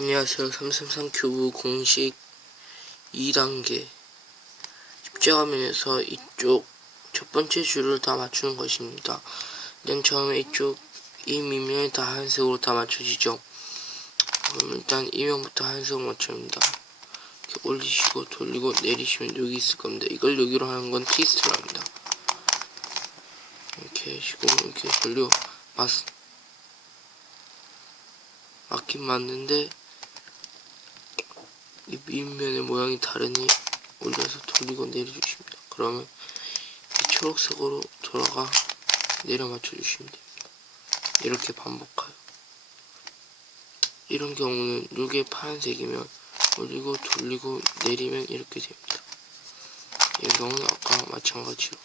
안녕하세요. 333 큐브 공식 2단계 십자가면에서 이쪽 첫 번째 줄을 다 맞추는 것입니다. 일단 처음에 이쪽 이 밑면을 다 한색으로 다 맞춰지죠. 그럼 일단 이면부터 한색 맞춰줍니다. 이렇게 올리시고 돌리고 내리시면 여기 있을 겁니다. 이걸 여기로 하는 건 트위스트를 합니다. 이렇게 하시고 이렇게 돌려 맞 맞긴 맞는데 이 밑면의 모양이 다르니 올려서 돌리고 내려주십니다. 그러면 이 초록색으로 돌아가 내려 맞춰주시면 됩니다. 이렇게 반복하여. 이런 경우는 이게 파란색이면 올리고 돌리고 내리면 이렇게 됩니다. 이 경우는 아까 마찬가지로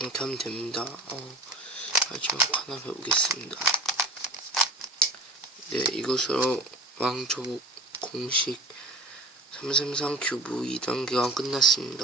이렇게 하면 됩니다. 어, 마지막 하나 해보겠습니다. 네, 이것으로 왕조국 공식 333 큐브 2단계가 끝났습니다.